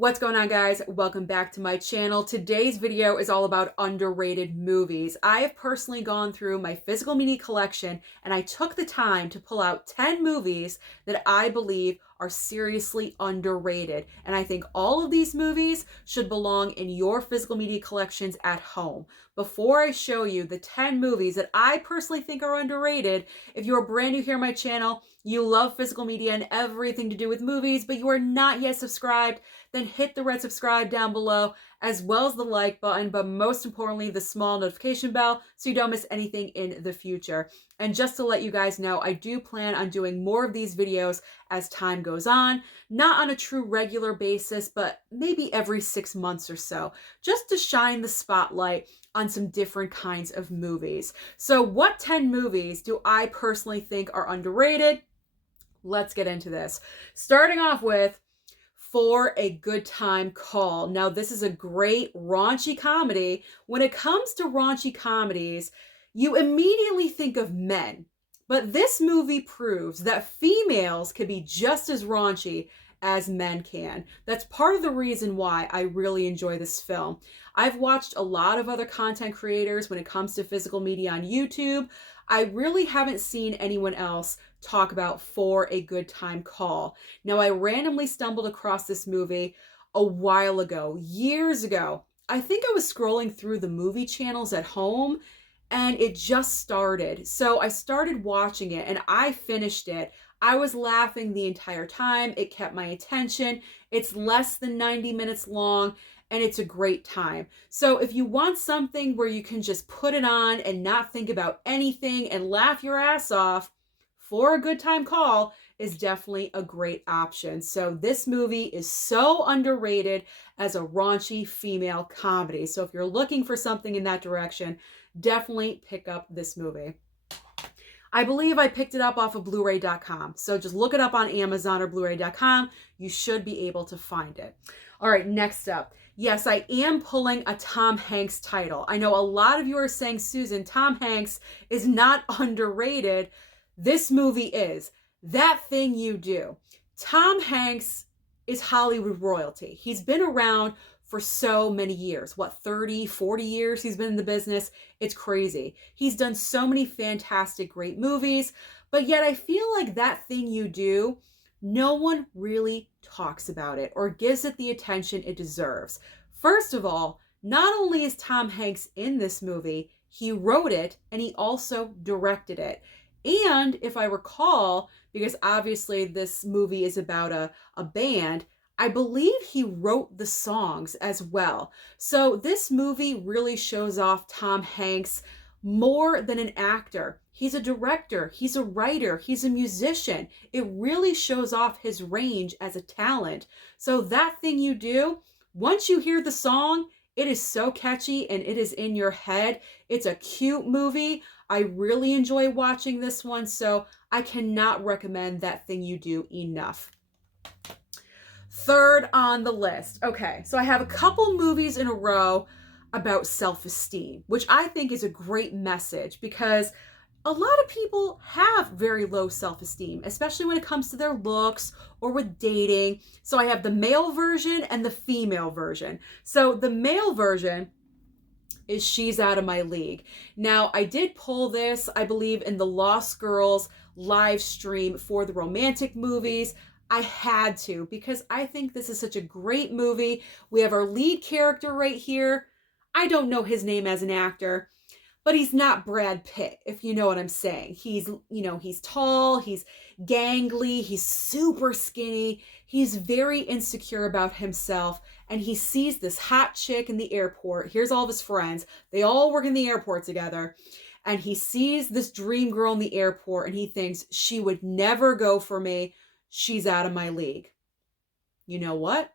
What's going on, guys? Welcome back to my channel. Today's video is all about underrated movies. I have personally gone through my physical media collection and I took the time to pull out 10 movies that I believe are seriously underrated. And I think all of these movies should belong in your physical media collections at home. Before I show you the 10 movies that I personally think are underrated, if you're brand new here on my channel, you love physical media and everything to do with movies, but you are not yet subscribed, then hit the red subscribe down below, as well as the like button, but most importantly, the small notification bell so you don't miss anything in the future. And just to let you guys know, I do plan on doing more of these videos as time goes on, not on a true regular basis, but maybe every 6 months or so, just to shine the spotlight on some different kinds of movies. So what 10 movies do I personally think are underrated? Let's get into this. Starting off with For a Good Time Call. Now, this is a great raunchy comedy. When it comes to raunchy comedies, you immediately think of men. But this movie proves that females can be just as raunchy as men can. That's part of the reason why I really enjoy this film. I've watched a lot of other content creators when it comes to physical media on YouTube. I really haven't seen anyone else talk about For a Good Time Call. Now, I randomly stumbled across this movie a while ago, years ago. I think I was scrolling through the movie channels at home and it just started. So I started watching it and I finished it. I was laughing the entire time. It kept my attention. It's less than 90 minutes long and it's a great time. So if you want something where you can just put it on and not think about anything and laugh your ass off, For a Good Time Call is definitely a great option. So this movie is so underrated as a raunchy female comedy. So if you're looking for something in that direction, definitely pick up this movie. I believe I picked it up off of blu-ray.com. So just look it up on Amazon or blu-ray.com. You should be able to find it. All right, next up. Yes, I am pulling a Tom Hanks title. I know a lot of you are saying, Susan, Tom Hanks is not underrated. This movie is. That Thing You Do. Tom Hanks is Hollywood royalty. He's been around for so many years. What, 30, 40 years he's been in the business? It's crazy. He's done so many fantastic, great movies, but yet I feel like That Thing You Do, no one really talks about it or gives it the attention it deserves. First of all, not only is Tom Hanks in this movie, he wrote it and he also directed it. And if I recall, because obviously this movie is about a band, I believe he wrote the songs as well. So this movie really shows off Tom Hanks more than an actor. He's a director, he's a writer, he's a musician. It really shows off his range as a talent. So That Thing You Do, once you hear the song, it is so catchy and it is in your head. It's a cute movie. I really enjoy watching this one, so I cannot recommend That Thing You Do enough. Third on the list. Okay, so I have a couple movies in a row about self-esteem, which I think is a great message because a lot of people have very low self-esteem, especially when it comes to their looks or with dating. So I have the male version and the female version. So the male version is She's Out of My League. Now, I did pull this, I believe, in the Lost Girls live stream for the romantic movies. I had to because I think this is such a great movie. We have our lead character right here. I don't know his name as an actor, but he's not Brad Pitt, if you know what I'm saying. He's tall, he's gangly, he's super skinny, he's very insecure about himself, and he sees this hot chick in the airport. Here's all of his friends. They all work in the airport together. And he sees this dream girl in the airport, and he thinks, she would never go for me. She's out of my league. You know what?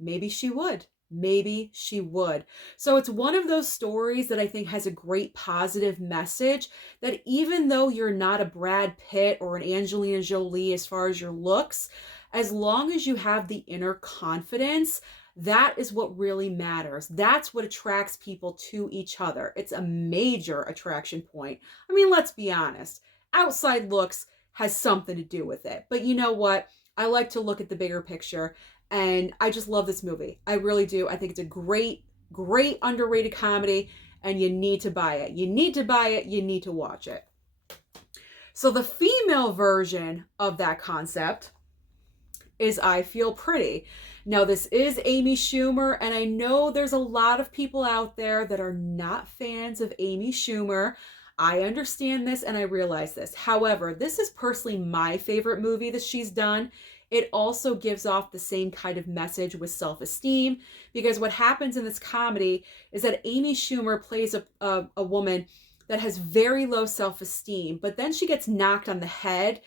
Maybe she would. Maybe she would. So it's one of those stories that I think has a great positive message that even though you're not a Brad Pitt or an Angelina Jolie as far as your looks, as long as you have the inner confidence, that is what really matters. That's what attracts people to each other. It's a major attraction point. I mean, let's be honest. Outside looks has something to do with it. But you know what? I like to look at the bigger picture. And I just love this movie. I really do. I think it's a great, great underrated comedy, and you need to buy it. You need to buy it. You need to watch it. So the female version of that concept is I Feel Pretty. Now, this is Amy Schumer, and I know there's a lot of people out there that are not fans of Amy Schumer. I understand this and I realize this. However, this is personally my favorite movie that she's done. It also gives off the same kind of message with self-esteem, because what happens in this comedy is that Amy Schumer plays a woman that has very low self-esteem, but then she gets knocked on the head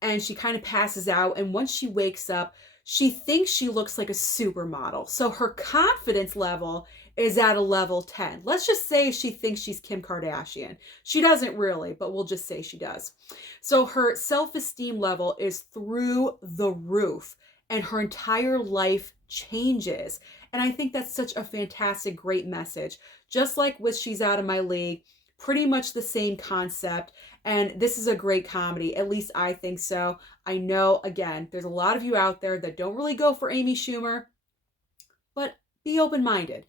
and she kind of passes out. And once she wakes up, she thinks she looks like a supermodel. So her confidence level is at a level 10. Let's just say she thinks she's Kim Kardashian. She doesn't really, but we'll just say she does. So her self-esteem level is through the roof and her entire life changes. And I think that's such a fantastic, great message. Just like with She's Out of My League, pretty much the same concept. And this is a great comedy. At least I think so. I know, again, there's a lot of you out there that don't really go for Amy Schumer, but be open-minded.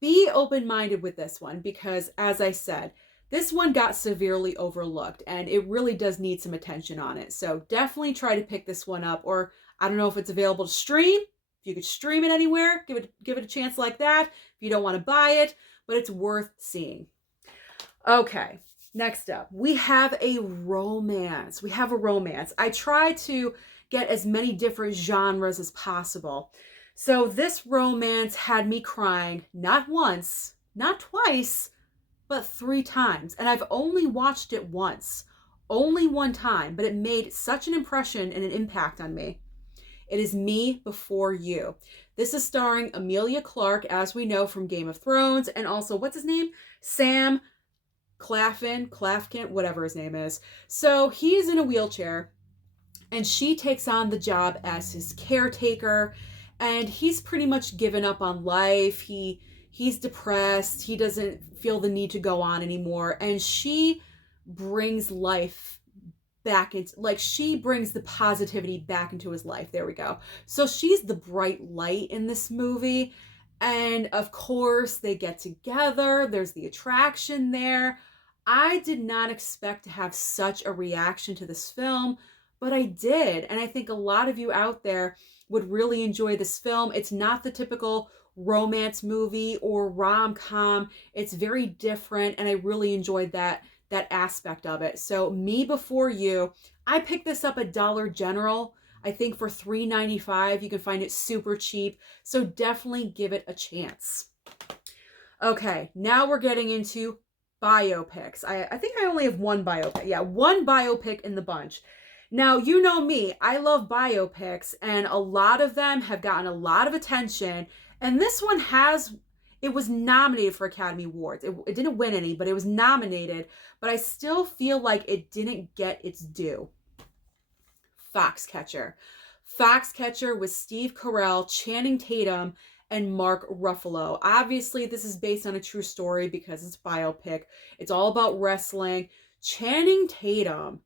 Be open-minded with this one, because as I said, this one got severely overlooked and it really does need some attention on it. So definitely try to pick this one up, or I don't know if it's available to stream. If you could stream it anywhere, give it a chance like that. If you don't want to buy it, but it's worth seeing. Okay, next up, we have a romance. I try to get as many different genres as possible. So this romance had me crying not once, not twice, but 3 times. And I've only watched it once, only one time, but it made such an impression and an impact on me. It is Me Before You. This is starring Emilia Clarke, as we know from Game of Thrones, and also, what's his name? Sam Claflin, whatever his name is. So he's in a wheelchair and she takes on the job as his caretaker, and he's pretty much given up on life. He's depressed. He doesn't feel the need to go on anymore. And she brings life back into, like, she brings the positivity back into his life. There we go. So she's the bright light in this movie. And of course, they get together. There's the attraction there. I did not expect to have such a reaction to this film, but I did. And I think a lot of you out there would really enjoy this film. It's not the typical romance movie or rom-com. It's very different, and I really enjoyed that aspect of it. So Me Before You, I picked this up at Dollar General. I think for $3.95, you can find it super cheap. So definitely give it a chance. Okay, now we're getting into biopics. I think I only have one biopic. Yeah, one biopic in the bunch. Now, you know me, I love biopics, and a lot of them have gotten a lot of attention. And this one it was nominated for Academy Awards. It didn't win any, but it was nominated. But I still feel like it didn't get its due. Foxcatcher. Foxcatcher with Steve Carell, Channing Tatum, and Mark Ruffalo. Obviously, this is based on a true story because it's a biopic. It's all about wrestling. Channing Tatum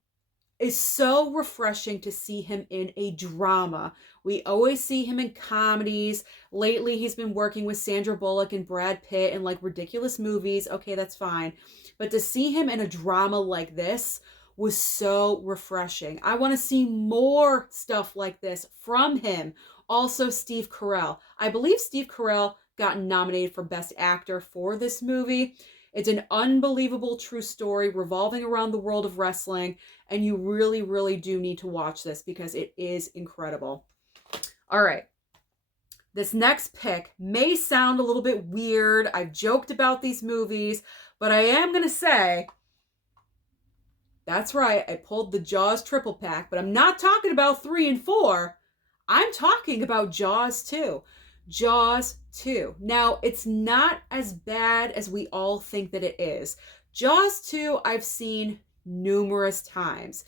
is so refreshing to see him in a drama. We always see him in comedies. Lately, he's been working with Sandra Bullock and Brad Pitt in like ridiculous movies. Okay, that's fine. But to see him in a drama like this was so refreshing. I want to see more stuff like this from him. Also, Steve Carell. I believe Steve Carell got nominated for Best Actor for this movie. It's an unbelievable true story revolving around the world of wrestling, and you really, really do need to watch this because it is incredible. All right. This next pick may sound a little bit weird. I've joked about these movies, but I am going to say, that's right, I pulled the Jaws triple pack, but I'm not talking about 3 and 4. I'm talking about Jaws 2. Jaws 2. Now, it's not as bad as we all think that it is. Jaws 2, I've seen numerous times.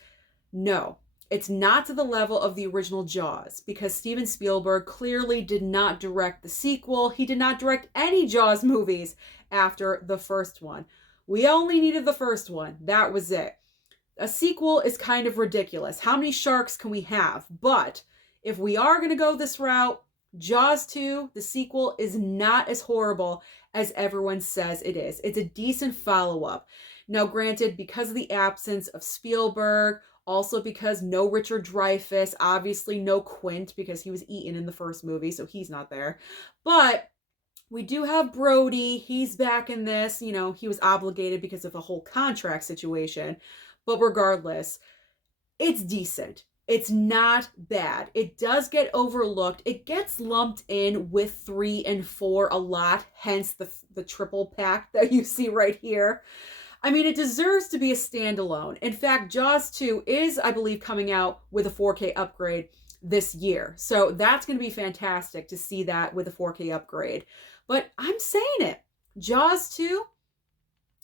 No, it's not to the level of the original Jaws because Steven Spielberg clearly did not direct the sequel. He did not direct any Jaws movies after the first one. We only needed the first one. That was it. A sequel is kind of ridiculous. How many sharks can we have? But if we are going to go this route, Jaws 2, the sequel, is not as horrible as everyone says it is. It's a decent follow-up. Now, granted, because of the absence of Spielberg, also because no Richard Dreyfuss, obviously no Quint because he was eaten in the first movie, so he's not there. But we do have Brody. He's back in this. You know, he was obligated because of the whole contract situation. But regardless, it's decent. It's not bad. It does get overlooked. It gets lumped in with 3 and 4 a lot, hence the triple pack that you see right here. I mean, it deserves to be a standalone. In fact, Jaws 2 is, I believe, coming out with a 4K upgrade this year. So that's going to be fantastic to see that with a 4K upgrade. But I'm saying it. Jaws 2,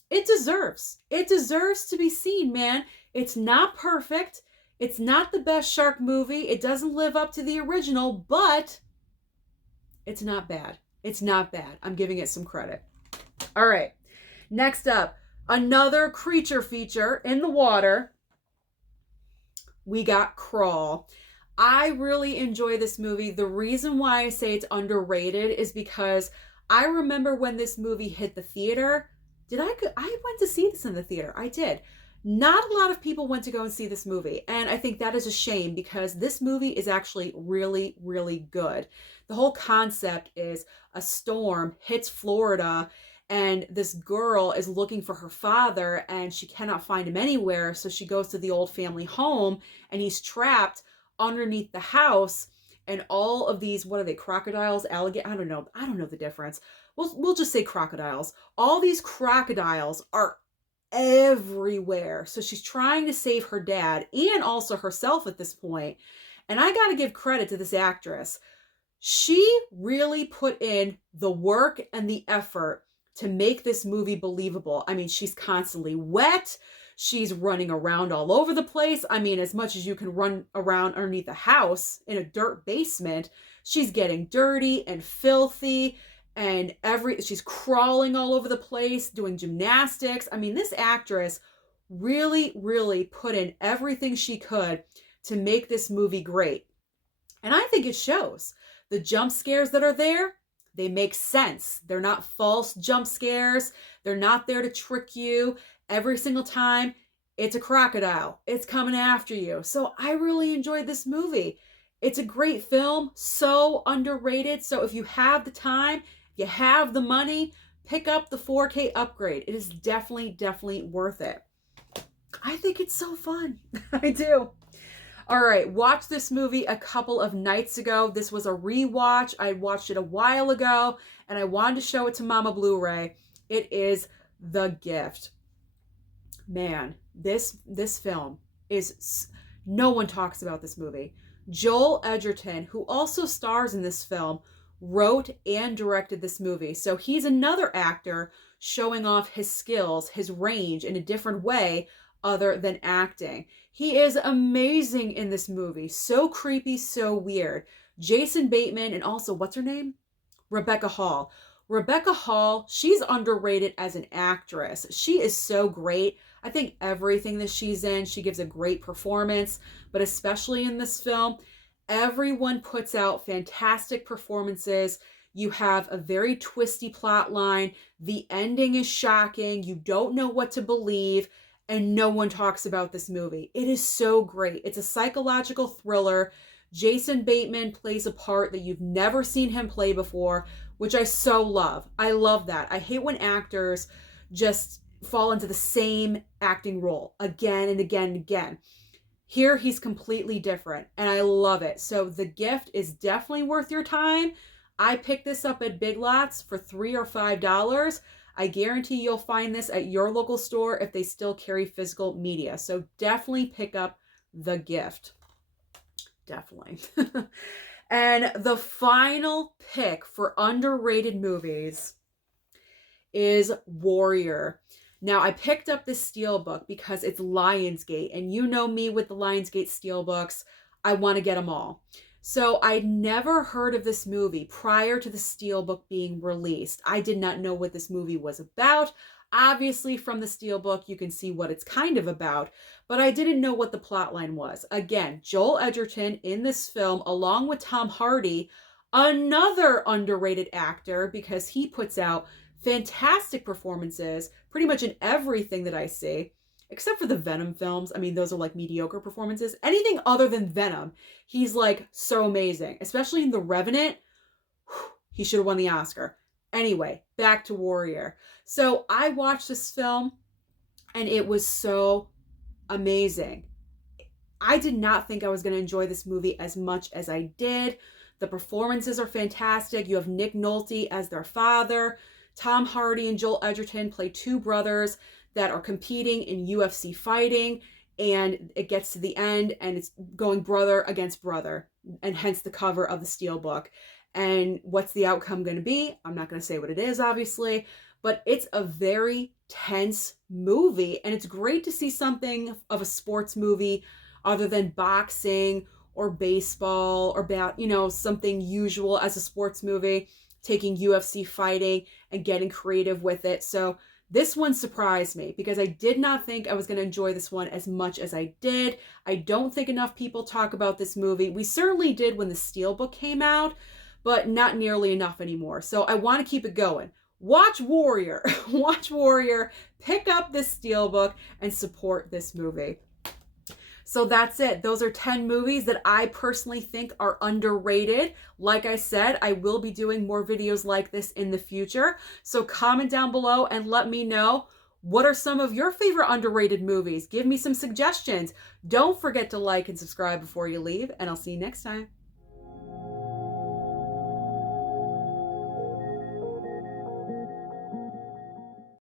it deserves to be seen, man. It's not perfect. It's not the best shark movie. It doesn't live up to the original, but it's not bad. It's not bad. I'm giving it some credit. All right. Next up, another creature feature in the water. We got Crawl. I really enjoy this movie. The reason why I say it's underrated is because I remember when this movie hit the theater. I went to see this in the theater. I did. Not a lot of people went to go and see this movie. And I think that is a shame because this movie is actually really, really good. The whole concept is a storm hits Florida and this girl is looking for her father and she cannot find him anywhere. So she goes to the old family home and he's trapped underneath the house. And all of these, what are they, crocodiles, alligators? I don't know the difference. We'll just say crocodiles. All these crocodiles are everywhere. So she's trying to save her dad and also herself at this point. And I got to give credit to this actress. She really put in the work and the effort to make this movie believable. I mean, she's constantly wet. She's running around all over the place. I mean, as much as you can run around underneath a house in a dirt basement, she's getting dirty and filthy. And she's crawling all over the place, doing gymnastics. I mean, this actress really, really put in everything she could to make this movie great. And I think it shows. The jump scares that are there, they make sense. They're not false jump scares. They're not there to trick you. Every single time, it's a crocodile. It's coming after you. So I really enjoyed this movie. It's a great film, so underrated. So if you have the time, you have the money, pick up the 4K upgrade. It is definitely, definitely worth it. I think it's so fun. I do. All right, watched this movie a couple of nights ago. This was a rewatch. I watched it a while ago, and I wanted to show it to Mama Blu-ray. It is The Gift. Man, this film is... No one talks about this movie. Joel Edgerton, who also stars in this film, wrote and directed this movie. So he's another actor showing off his skills, his range in a different way other than acting. He is amazing in this movie. So creepy, so weird. Jason Bateman and also, what's her name? Rebecca Hall. Rebecca Hall, she's underrated as an actress. She is so great. I think everything that she's in, she gives a great performance, but especially in this film, everyone puts out fantastic performances. You have a very twisty plot line. The ending is shocking. You don't know what to believe, and no one talks about this movie. It is so great. It's a psychological thriller. Jason Bateman plays a part that you've never seen him play before, which I so love. I love that. I hate when actors just fall into the same acting role again and again and again. Here, he's completely different, and I love it. So The Gift is definitely worth your time. I picked this up at Big Lots for $3 or $5. I guarantee you'll find this at your local store if they still carry physical media. So definitely pick up The Gift. Definitely. And the final pick for underrated movies is Warrior. Now, I picked up this steelbook because it's Lionsgate, and you know me with the Lionsgate steelbooks. I want to get them all. So I'd never heard of this movie prior to the steelbook being released. I did not know what this movie was about. Obviously, from the steelbook, you can see what it's kind of about, but I didn't know what the plotline was. Again, Joel Edgerton in this film, along with Tom Hardy, Another underrated actor, because he puts out fantastic performances pretty much in everything that I see, except for the Venom films. I mean, those are like mediocre performances. Anything other than Venom, he's like so amazing, especially in The Revenant. He should have won the Oscar. Anyway, back to Warrior. So I watched this film and it was so amazing. I did not think I was going to enjoy this movie as much as I did. The performances are fantastic. You have Nick Nolte as their father. Tom Hardy and Joel Edgerton play two brothers that are competing in UFC fighting. And it gets to the end and it's going brother against brother. And hence the cover of the Steelbook. And what's the outcome going to be? I'm not going to say what it is, obviously. But it's a very tense movie. And it's great to see something of a sports movie other than boxing or baseball or something usual as a sports movie, taking UFC fighting and getting creative with it. So this one surprised me because I did not think I was going to enjoy this one as much as I did. I don't think enough people talk about this movie. We certainly did when the Steelbook came out, but not nearly enough anymore. So I want to keep it going. Watch Warrior. Watch Warrior. Pick up this Steelbook and support this movie. So that's it. Those are 10 movies that I personally think are underrated. Like I said, I will be doing more videos like this in the future. So comment down below and let me know, what are some of your favorite underrated movies? Give me some suggestions. Don't forget to like and subscribe before you leave, and I'll see you next time.